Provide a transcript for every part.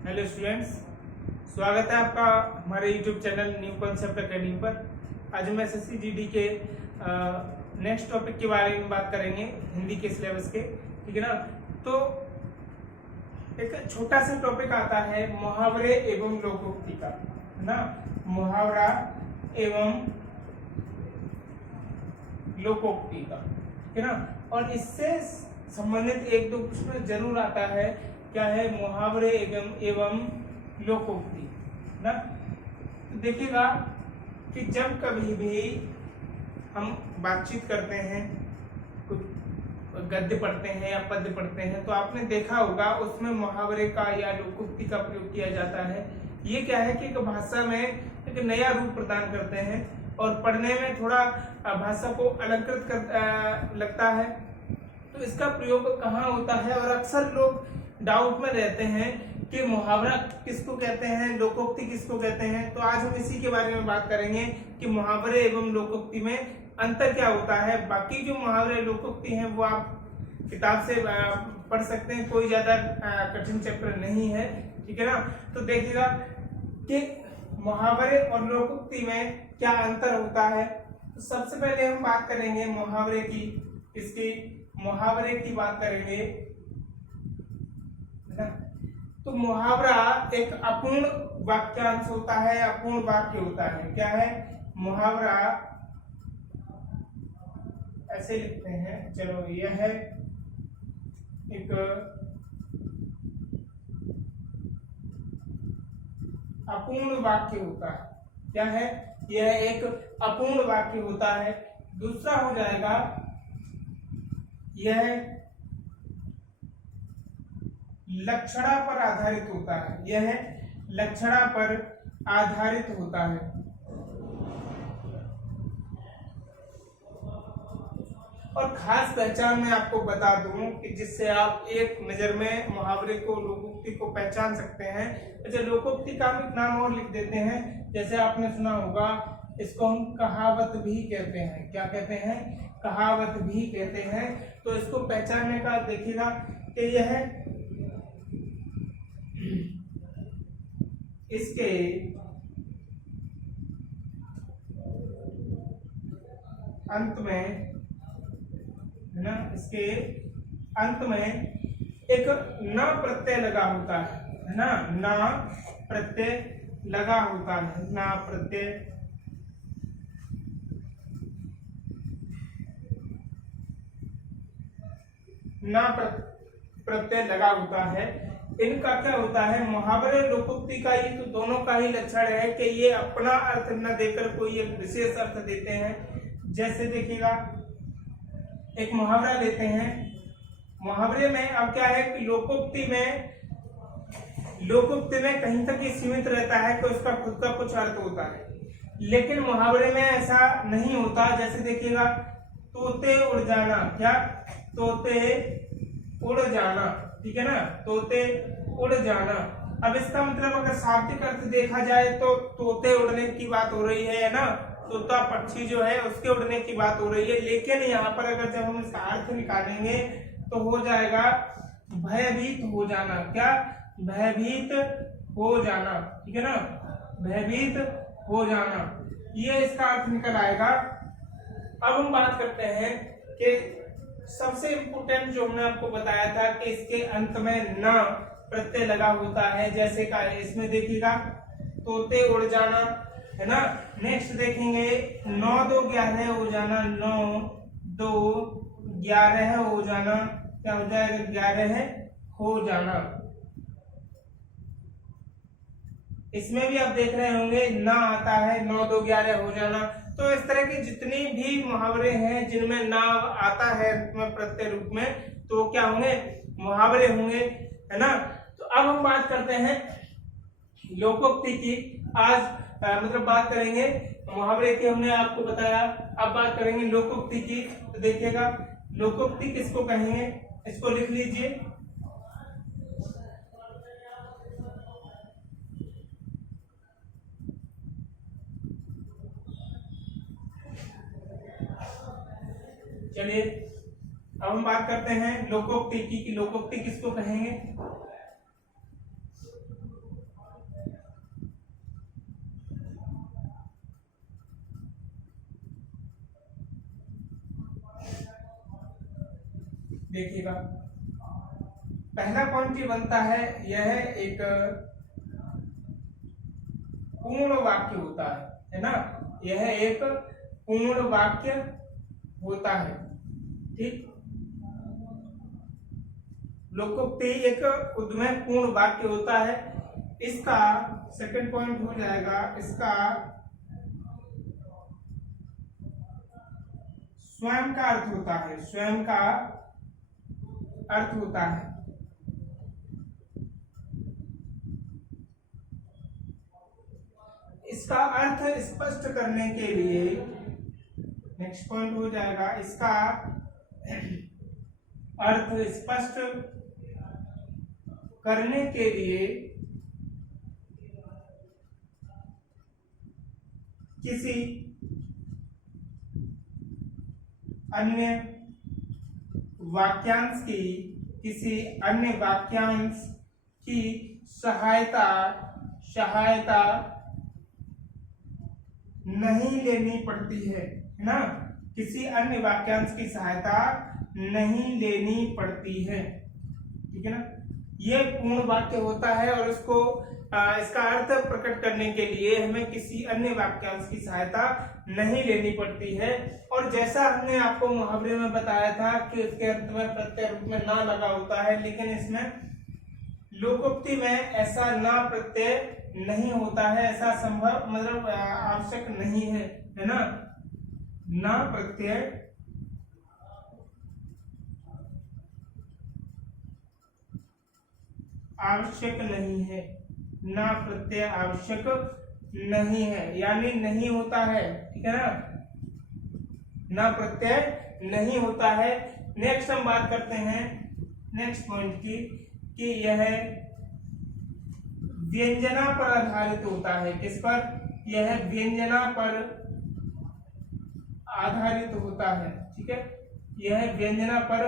Hello students, स्वागत है आपका हमारे YouTube channel new concept academy पर। आज हम एसएससी जीडी के नेक्स्ट टॉपिक के बारे में बात करेंगे, हिंदी के सिलेबस के। ठीक है ना। तो एक छोटा सा टॉपिक आता है मुहावरे एवं लोकोक्ति का, है ना। मुहावरा एवं लोकोक्ति का, ठीक है ना। और इससे संबंधित एक दो प्रश्न जरूर आता है। क्या है? मुहावरे एवं लोकोक्ति ना। तो देखिएगा कि जब कभी भी हम बातचीत करते हैं, कुछ गद्य पढ़ते हैं या पद्य पढ़ते हैं, तो आपने देखा होगा उसमें मुहावरे का या लोकोक्ति का प्रयोग किया जाता है। ये क्या है कि एक भाषा में एक नया रूप प्रदान करते हैं और पढ़ने में थोड़ा भाषा को अलंकृत कर लगता है। तो इसका प्रयोग कहाँ होता है? और अक्सर लोग डाउट में रहते हैं कि मुहावरा किसको कहते हैं, लोकोक्ति किसको कहते हैं। तो आज हम इसी के बारे में बात करेंगे कि मुहावरे एवं लोकोक्ति में अंतर क्या होता है। बाकी जो मुहावरे लोकोक्ति हैं वो आप किताब से पढ़ सकते हैं, कोई ज्यादा कठिन चैप्टर नहीं है। ठीक है ना। तो देखिएगा कि मुहावरे और लोकोक्ति में क्या अंतर होता है। तो सबसे पहले हम बात करेंगे मुहावरे की। इसकी मुहावरे की बात करेंगे ना। तो मुहावरा एक अपूर्ण वाक्यांश होता है, अपूर्ण वाक्य होता है। क्या है? मुहावरा ऐसे लिखते हैं, चलो यह है एक अपूर्ण वाक्य होता है। क्या है? यह एक अपूर्ण वाक्य होता है। दूसरा हो जाएगा, यह लक्षणा पर आधारित होता है। यह लक्षणा पर आधारित होता है। और खास पहचान मैं आपको बता दूं कि जिससे आप एक नजर में मुहावरे को, लोकोक्ति को पहचान सकते हैं। अच्छा, लोकोक्ति का हम एक नाम और लिख देते हैं। जैसे आपने सुना होगा, इसको हम कहावत भी कहते हैं। क्या कहते हैं? कहावत भी कहते हैं। तो इसको पहचानने का देखिएगा कि यह इसके अंत में, है ना, इसके अंत में एक न प्रत्यय लगा होता है ना। न प्रत्यय लगा होता है। न प्रत्यय प्रत्यय लगा होता है। इनका क्या होता है? मुहावरे लोकोक्ति का ये तो दोनों का ही लक्षण है कि ये अपना अर्थ न देकर कोई एक विशेष अर्थ देते हैं। जैसे देखिएगा, एक मुहावरा लेते हैं। मुहावरे में अब क्या है कि लोकोक्ति में कहीं तक ये सीमित रहता है कि उसका खुद का कुछ अर्थ होता है, लेकिन मुहावरे में ऐसा नहीं होता। जैसे देखिएगा, तोते उड़ जाना। क्या? तोते उड़ जाना। ठीक है ना। तोते उड़ जाना। अब इसका मतलब अगर शाब्दिक अर्थ देखा जाए तो तोते उड़ने की बात हो रही है ना। तोता पक्षी जो है उसके उड़ने की बात हो रही है। लेकिन यहाँ पर अगर जब हम इसका अर्थ निकालेंगे तो हो जाएगा भयभीत हो जाना। क्या? भयभीत हो जाना। ठीक है ना। भयभीत हो जाना, ये इसका अर्थ निकल आएगा। अब हम बात करते हैं कि सबसे इम्पोर्टेंट जो हमने आपको बताया था कि इसके अंत में न प्रत्यय लगा होता है। जैसे का इसमें देखिएगा, तोते उड़ जाना, है ना। नेक्स्ट देखेंगे, 9 2 11 हो जाना। 9 2 11 हो जाना। क्या हो जाएगा? 11 हो जाना। इसमें भी आप देख रहे होंगे ना आता है, 9 2 11 हो जाना। तो इस तरह के जितनी भी मुहावरे हैं जिनमें ना आता है प्रत्यय रूप में, तो क्या होंगे? मुहावरे होंगे, है ना। तो अब हम बात करते हैं लोकोक्ति की। आज मतलब बात करेंगे मुहावरे की, हमने आपको बताया। अब बात करेंगे लोकोक्ति की। तो देखिएगा, लोकोक्ति किसको कहेंगे, इसको लिख लीजिए। चलिए अब हम बात करते हैं लोकोक्ति की, कि लोकोक्ति किसको कहेंगे। देखिएगा पहला पॉइंट ये बनता है, यह एक पूर्ण वाक्य होता है ना, यह एक पूर्ण वाक्य होता है। ठीक, लोकोक्ति एक उद्यम पूर्ण वाक्य होता है। इसका सेकंड पॉइंट हो जाएगा, इसका स्वयं का अर्थ होता है, स्वयं का अर्थ होता है। इसका अर्थ स्पष्ट करने के लिए नेक्स्ट पॉइंट हो जाएगा, इसका अर्थ स्पष्ट करने के लिए किसी अन्य वाक्यांश की सहायता नहीं लेनी पड़ती है ना, किसी अन्य वाक्यांश की सहायता नहीं लेनी पड़ती है। ठीक है ना, ये पूर्ण वाक्य होता है और इसको इसका अर्थ प्रकट करने के लिए हमें किसी अन्य वाक्यांश की सहायता नहीं लेनी पड़ती है। और जैसा हमने आपको मुहावरे में बताया था कि उसके अंत में प्रत्यय रूप में ना लगा होता है, लेकिन इसमें लोकोक्ति में ऐसा ना प्रत्यय नहीं होता है, ऐसा संभव मतलब आवश्यक नहीं है, है ना, ना प्रत्यय आवश्यक नहीं है, ना प्रत्यय आवश्यक नहीं है, यानी नहीं होता है। ठीक है ना, ना प्रत्यय नहीं होता है। नेक्स्ट हम बात करते हैं नेक्स्ट पॉइंट की, कि यह व्यंजना पर आधारित होता है। किस पर? यह व्यंजना पर आधारित होता है। ठीक है, यह व्यंजना पर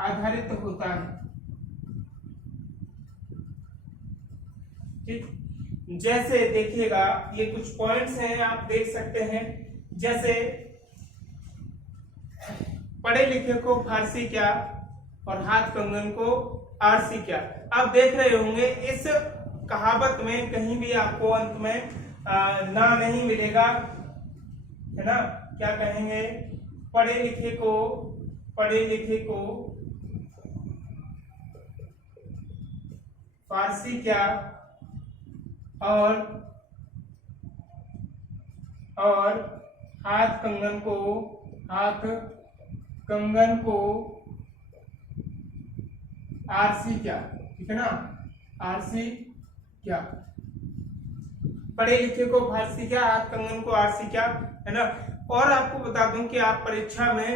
आधारित होता है। ठीक, जैसे देखिएगा ये कुछ पॉइंट्स हैं, आप देख सकते हैं। जैसे पढ़े लिखे को फारसी क्या और हाथ कंगन को आरसी क्या। आप देख रहे होंगे इस कहावत में कहीं भी आपको अंत में ना नहीं मिलेगा, है ना। क्या कहेंगे? पढ़े लिखे को फारसी क्या और हाथ कंगन को आरसी क्या। ठीक है ना, आरसी क्या। पढ़े लिखे को फारसी क्या, हाथ कंगन को आरसी क्या, है ना। और आपको बता दूं कि आप परीक्षा में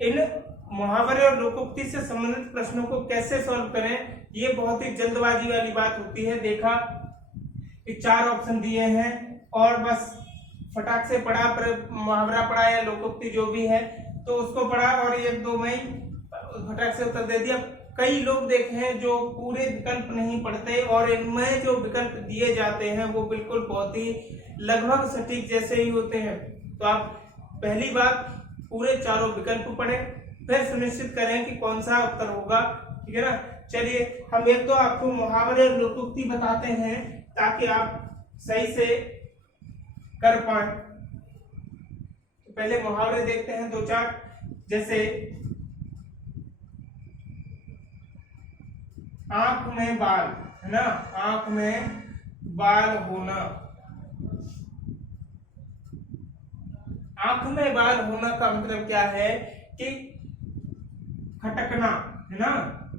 इन मुहावरे और लोकोक्ति से संबंधित प्रश्नों को कैसे सॉल्व करें, ये बहुत ही जल्दबाजी वाली बात होती है। देखा कि 4 ऑप्शन दिए हैं और बस फटाक से पढ़ा, पर मुहावरा पढ़ा या लोकोक्ति जो भी है तो उसको पढ़ा और 1-2 में फटाक से उत्तर दे दिया। कई लोग देखे हैं जो पूरे विकल्प नहीं पढ़ते और इनमें जो विकल्प दिए जाते हैं वो बिल्कुल बहुत ही लगभग सटीक जैसे ही होते हैं। तो आप पहली बात पूरे 4 विकल्प पढ़ें, फिर सुनिश्चित करें कि कौन सा उत्तर होगा। ठीक है ना। चलिए हम एक तो आपको मुहावरे और लोकोक्ति बताते हैं ताकि आप सही से कर पाए। तो पहले मुहावरे देखते हैं 2-4। जैसे आंख में बाल, है ना, आंख में बाल होना। आंख में बाल होना का मतलब क्या है कि खटकना, है ना।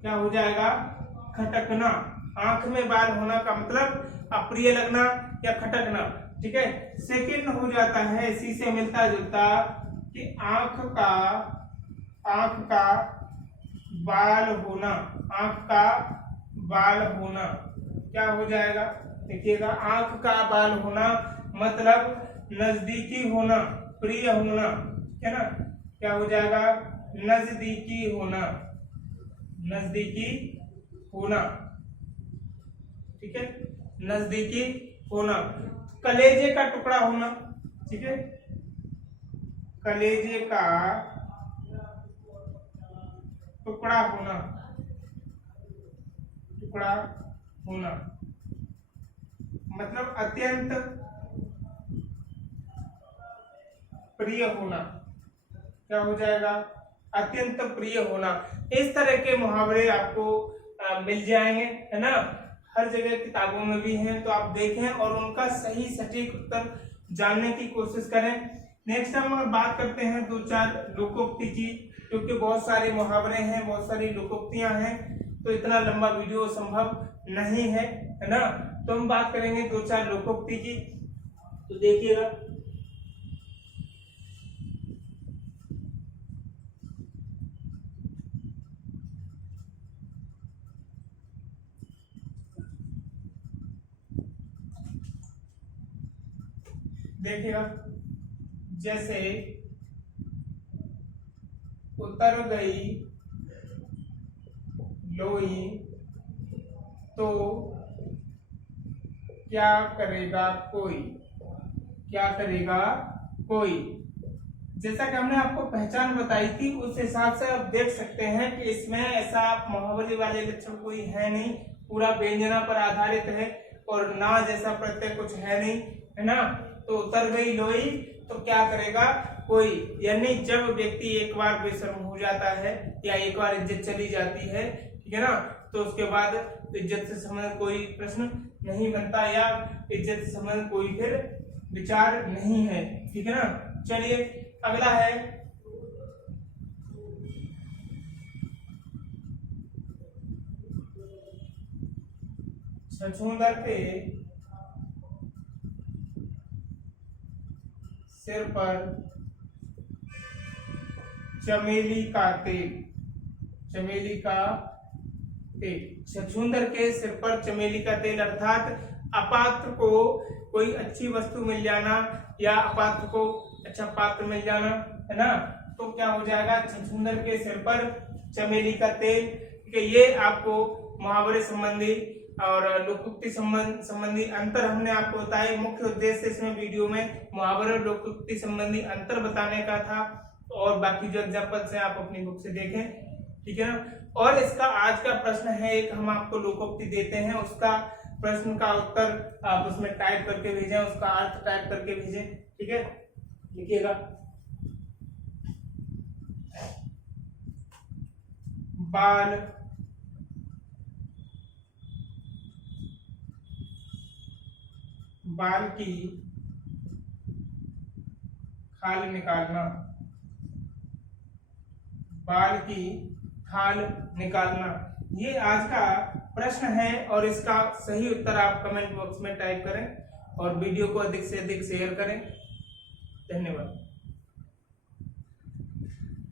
क्या हो जाएगा? खटकना। आंख में बाल होना का मतलब अप्रिय लगना या खटकना। ठीक है। सेकंड हो जाता है इसी से मिलता जुलता कि आंख का बाल होना। आंख का बाल होना क्या हो जाएगा? देखिएगा, आंख का बाल होना मतलब नजदीकी होना, प्रिय होना, है ना। क्या हो जाएगा? नजदीकी होना, नजदीकी होना। ठीक है, नजदीकी होना। कलेजे का टुकड़ा होना। ठीक है, कलेजे का टुकड़ा होना, टुकड़ा होना मतलब अत्यंत प्रिय होना। क्या हो जाएगा? अत्यंत प्रिय होना। इस तरह के मुहावरे आपको मिल जाएंगे, है ना, हर जगह किताबों में भी हैं, तो आप देखें और उनका सही सटीक उत्तर जानने की कोशिश करें। नेक्स्ट हम अगर बात करते हैं दो चार लोकोक्ति की, क्योंकि बहुत सारे मुहावरे हैं, बहुत सारी लोकोक्तियां हैं, तो इतना लंबा वीडियो संभव नहीं है ना, तो हम बात करेंगे दो चार लोकोक्ति की। तो देखिएगा, जैसे उतर गई लोई तो क्या करेगा कोई, क्या करेगा कोई। जैसा कि हमने आपको पहचान बताई थी, उस हिसाब से आप देख सकते हैं कि इसमें ऐसा मुहावरे वाले लक्षण कोई है नहीं, पूरा व्यंजना पर आधारित है और ना जैसा प्रत्यय कुछ है नहीं, है ना। तो उतर गई लोई तो क्या करेगा कोई, यानी जब व्यक्ति एक बार बेशर्म हो जाता है या एक बार इज्जत चली जाती है, ठीक है ना, तो उसके बाद इज्जत से संबंधित कोई प्रश्न नहीं बनता या इज्जत से संबंधित कोई फिर विचार नहीं है, ठीक है ना। चलिए अगला है छछूंदर के सिर पर चमेली का तेल, चमेली का तेल। छछूंदर के सिर पर चमेली का तेल अर्थात अपात्र को कोई अच्छी वस्तु मिल जाना या अपात्र को अच्छा पात्र मिल जाना, है ना, तो क्या हो जाएगा छछूंदर के सिर पर चमेली का तेल। कि ये आपको मुहावरे संबंधी और लोकोक्ति संबंधी अंतर हमने आपको बताया। मुख्य उद्देश्य इसमें वीडियो में मुहावरे और लोकोक्ति संबंधी अंतर बताने का था, और बाकी जो एग्जाम्पल्स हैं आप अपनी बुक से देखें, ठीक है ना। और इसका आज का प्रश्न है, एक हम आपको लोकोक्ति देते हैं, उसका प्रश्न का उत्तर आप उसमें टाइप करके भेजें, उसका अर्थ टाइप करके भेजें, ठीक है। लिखिएगा, बाल बाल की खाल निकालना, बाल की खाल निकालना, ये आज का प्रश्न है। और इसका सही उत्तर आप कमेंट बॉक्स में टाइप करें और वीडियो को अधिक से अधिक शेयर करें। धन्यवाद।